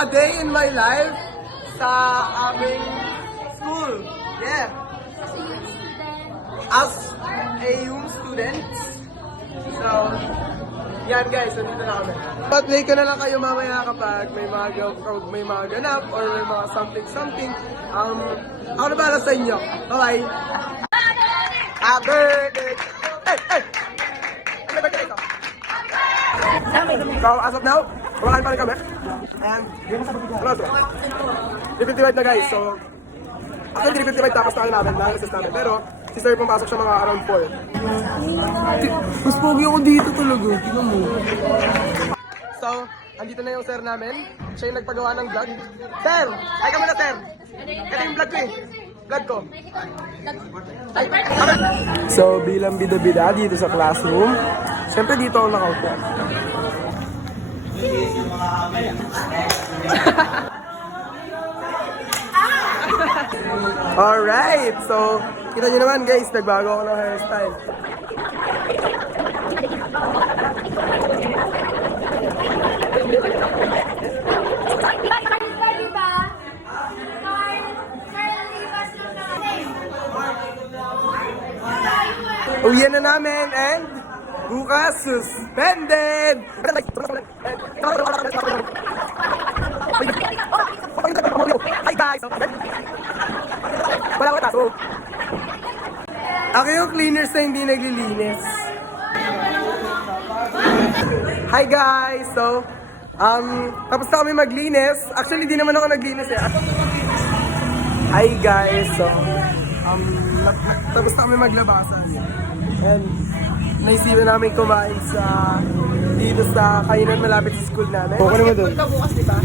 a day in my life sa aming school. Yeah. As a young student. So, yan guys, nandito na kami. Patlay ko na lang kayo mamaya kapag may mga ganap or may mga something. Ako na bahala sa inyo. Bye-bye. Happy birthday! Hey! Happy birthday ito. So, as of now, kumakain pa rin kami. And, ano so? 55 na guys, so actually 55 tapos tayo natin, na-recess namin. Pero, si sir pumasok siya mga around 4. Mas pogi ako dito talaga, tingnan mo. So, andito na yung sir namin. Siya yung nagpagawa ng vlog. Sir! Ay ka muna sir! Ito yung vlog ko eh. Vlog ko. So, bilang bida-bida dito sa classroom, syempre dito ako nakaupo. Alright, so kita nyo naman guys, nagbago ako ng hairstyle. Uwian na namin and bukas suspended! Hi guys! Wala ko taso. Ako yung cleaners na hindi naglilinis. Hi guys! So, tapos na kami maglinis. Actually, di naman ako naglinis eh. Hi guys! So, tapos na kami maglabasan. And, naisipan namin kumain dito sa kainan malapit sa school namin. Okay naman doon. Bukas, di ba?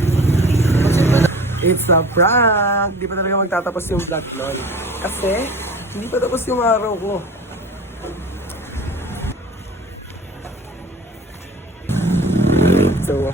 It's a prank! Di pa talaga magtatapos yung vlog nun. Kasi, hindi pa tapos yung araw ko. So,